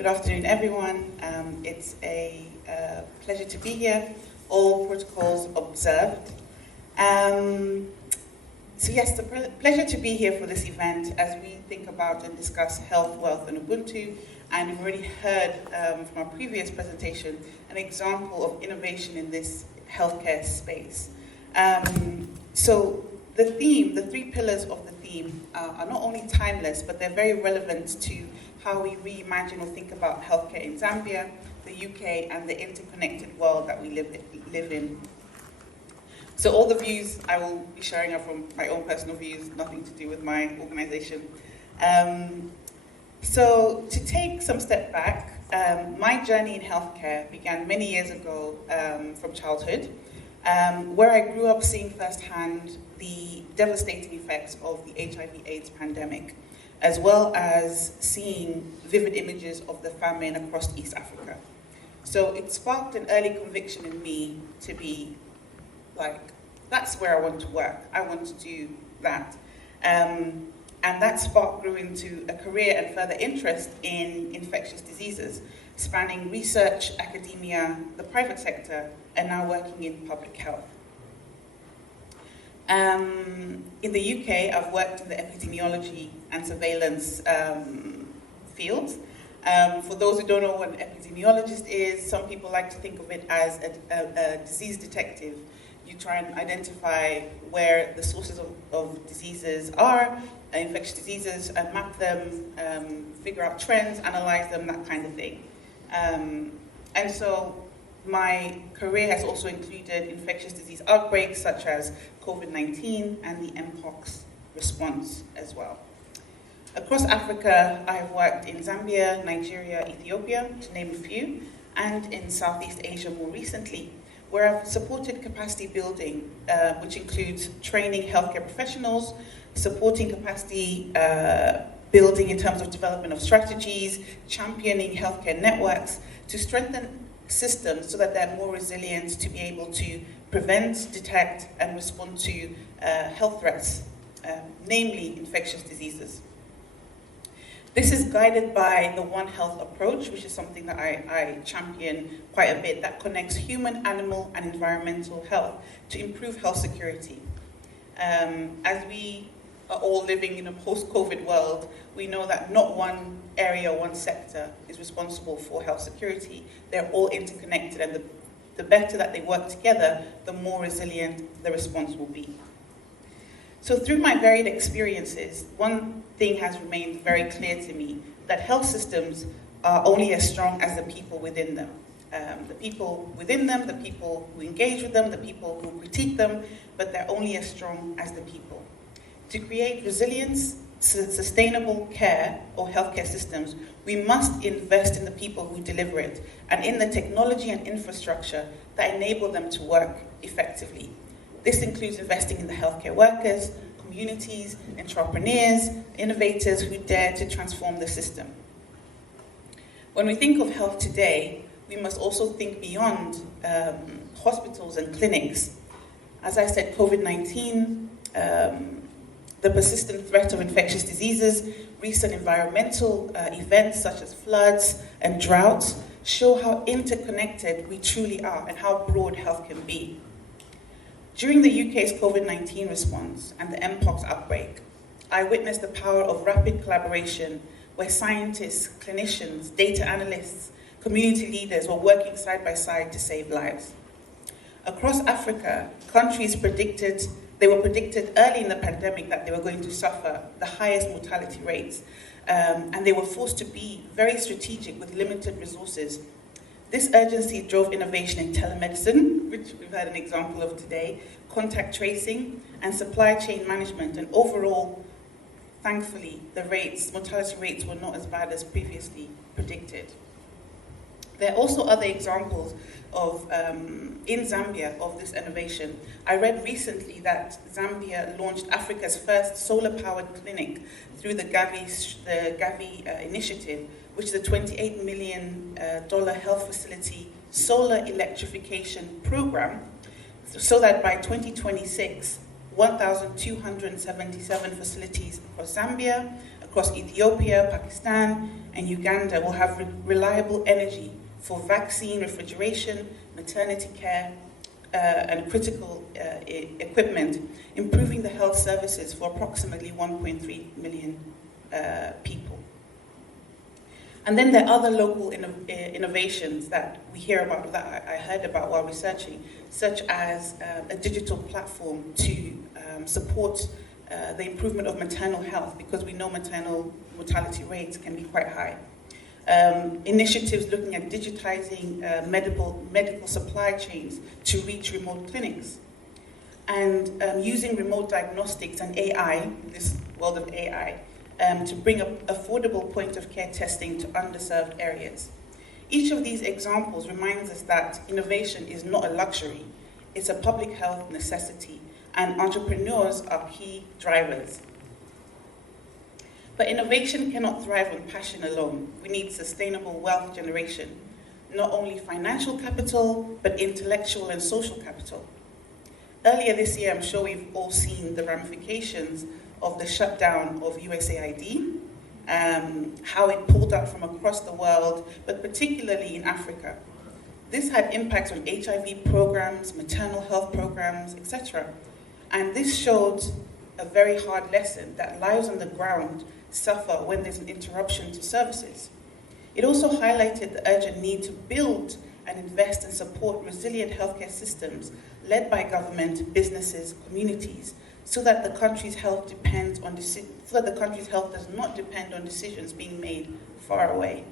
Good afternoon, everyone. It's a pleasure to be here, all protocols observed. So yes, the pleasure to be here for this event as we think about and discuss health, wealth, and Ubuntu. And we've already heard from our previous presentation an example of innovation in this healthcare space. So the theme, the three pillars of the theme are not only timeless, but they're very relevant to how we reimagine or think about healthcare in Zambia, the UK, and the interconnected world that we live in. So all the views I will be sharing are from my own personal views, nothing to do with my organization. So to take some step back, my journey in healthcare began many years ago from childhood, where I grew up seeing firsthand the devastating effects of the HIV/AIDS pandemic, as well as seeing vivid images of the famine across East Africa. So it sparked an early conviction in me to be like, that's where I want to work. I want to do that. And that spark grew into a career and further interest in infectious diseases, spanning research, academia, the private sector, and now working in public health. In the UK, I've worked in the epidemiology and surveillance fields. For those who don't know what an epidemiologist is, some people like to think of it as a disease detective. You try and identify where the sources of diseases are, infectious diseases, and map them, figure out trends, analyze them, that kind of thing. And so my career has also included infectious disease outbreaks such as COVID-19 and the Mpox response as well. Across Africa, I have worked in Zambia, Nigeria, Ethiopia, to name a few, and in Southeast Asia more recently, where I've supported capacity building, which includes training healthcare professionals, supporting capacity building in terms of development of strategies, championing healthcare networks to strengthen systems so that they're more resilient to be able to prevent, detect, and respond to health threats, namely infectious diseases. This is guided by the One Health approach, which is something that I champion quite a bit, that connects human, animal, and environmental health to improve health security. As we are all living in a post-COVID world, we know that not one area, one sector is responsible for health security. They're all interconnected, and the better that they work together, the more resilient the response will be. So through my varied experiences, one thing has remained very clear to me, that health systems are only as strong as the people within them. The people within them, the people who engage with them, the people who critique them, but they're only as strong as the people. To create resilience, sustainable care or healthcare systems, we must invest in the people who deliver it and in the technology and infrastructure that enable them to work effectively. This includes investing in the healthcare workers, communities, entrepreneurs, innovators who dare to transform the system. When we think of health today, we must also think beyond hospitals and clinics. As I said, COVID-19, the persistent threat of infectious diseases, recent environmental events such as floods and droughts show how interconnected we truly are and how broad health can be. During the UK's COVID-19 response and the Mpox outbreak, I witnessed the power of rapid collaboration where scientists, clinicians, data analysts, community leaders were working side by side to save lives. Across Africa, countries were predicted early in the pandemic that they were going to suffer the highest mortality rates, and they were forced to be very strategic with limited resources. This urgency drove innovation in telemedicine, which we've had an example of today, contact tracing, and supply chain management. And overall, thankfully, the mortality rates were not as bad as previously predicted. There are also other examples of, in Zambia, of this innovation. I read recently that Zambia launched Africa's first solar-powered clinic through the Gavi initiative, which is a $28 million health facility solar electrification program, so that by 2026, 1,277 facilities across Zambia, across Ethiopia, Pakistan, and Uganda will have reliable energy for vaccine refrigeration, maternity care, and critical equipment, improving the health services for approximately 1.3 million people. And then there are other local innovations that we hear about, that I heard about while researching, such as a digital platform to support the improvement of maternal health, because we know maternal mortality rates can be quite high. Initiatives looking at digitizing medical supply chains to reach remote clinics, and using remote diagnostics and AI, this world of AI, to bring up affordable point-of-care testing to underserved areas. Each of these examples reminds us that innovation is not a luxury, it's a public health necessity, and entrepreneurs are key drivers. But innovation cannot thrive on passion alone. We need sustainable wealth generation, not only financial capital, but intellectual and social capital. Earlier this year, I'm sure we've all seen the ramifications of the shutdown of USAID, how it pulled out from across the world, but particularly in Africa. This had impacts on HIV programs, maternal health programs, etc. And this showed a very hard lesson that lives on the ground suffer when there's an interruption to services. It also highlighted the urgent need to build and invest and support resilient healthcare systems led by government, businesses, communities, so that the country's health does not depend on decisions being made far away.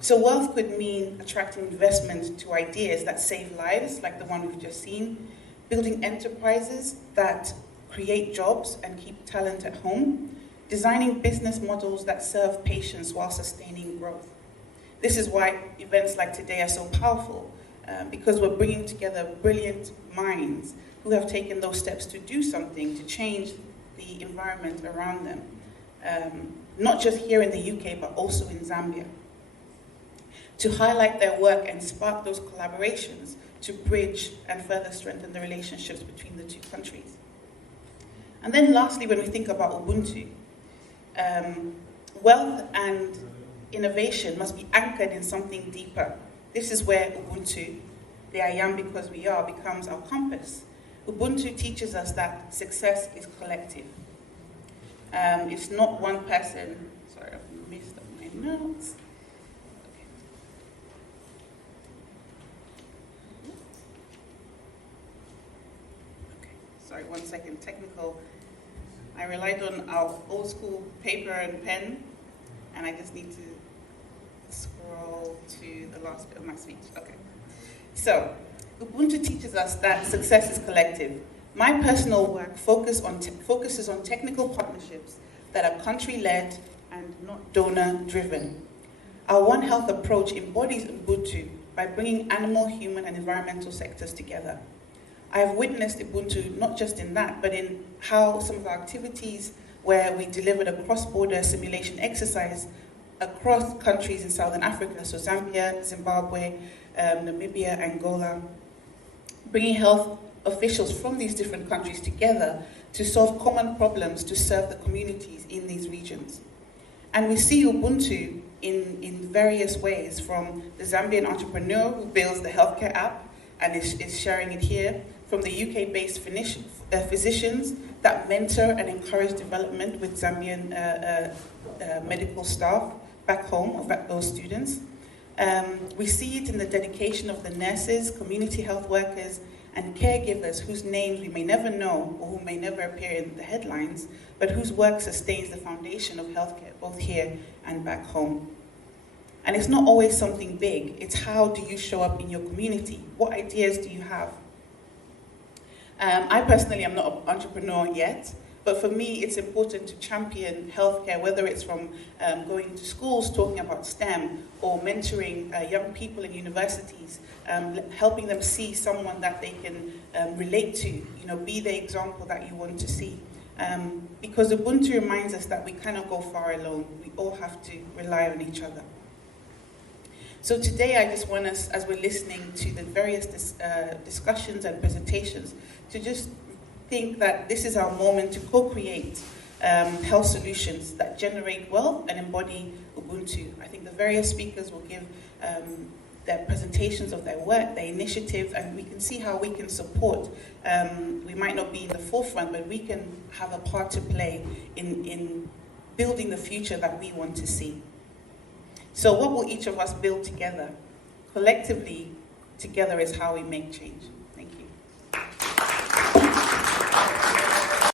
So wealth could mean attracting investment to ideas that save lives, like the one we've just seen, building enterprises that create jobs and keep talent at home, designing business models that serve patients while sustaining growth. This is why events like today are so powerful, because we're bringing together brilliant minds who have taken those steps to do something, to change the environment around them, not just here in the UK, but also in Zambia, to highlight their work and spark those collaborations to bridge and further strengthen the relationships between the two countries. And then lastly, when we think about Ubuntu, wealth and innovation must be anchored in something deeper. This is where Ubuntu, the I am because we are, becomes our compass. Ubuntu teaches us that success is collective. It's not one person. Sorry, I've messed up my notes. Okay, sorry, 1 second, technical. I relied on our old school paper and pen, and I just need to scroll to the last bit of my speech. Okay. So, Ubuntu teaches us that success is collective. My personal work focuses on technical partnerships that are country-led and not donor-driven. Our One Health approach embodies Ubuntu by bringing animal, human, and environmental sectors together. I have witnessed Ubuntu not just in that, but in how some of our activities where we delivered a cross-border simulation exercise across countries in Southern Africa, so Zambia, Zimbabwe, Namibia, Angola, bringing health officials from these different countries together to solve common problems to serve the communities in these regions. And we see Ubuntu in various ways, from the Zambian entrepreneur who builds the healthcare app and is sharing it here, from the UK-based physicians that mentor and encourage development with Zambian medical staff back home, of those students. We see it in the dedication of the nurses, community health workers, and caregivers whose names we may never know or who may never appear in the headlines, but whose work sustains the foundation of healthcare, both here and back home. And it's not always something big, it's how do you show up in your community? What ideas do you have? I personally am not an entrepreneur yet, but for me it's important to champion healthcare, whether it's from going to schools talking about STEM or mentoring young people in universities, helping them see someone that they can relate to, be the example that you want to see. Because Ubuntu reminds us that we cannot go far alone. We all have to rely on each other. So today I just want us, as we're listening to the various discussions and presentations, to just think that this is our moment to co-create health solutions that generate well and embody Ubuntu. I think the various speakers will give their presentations of their work, their initiatives, and we can see how we can support. We might not be in the forefront, but we can have a part to play in building the future that we want to see. So what will each of us build together? Collectively, together is how we make change.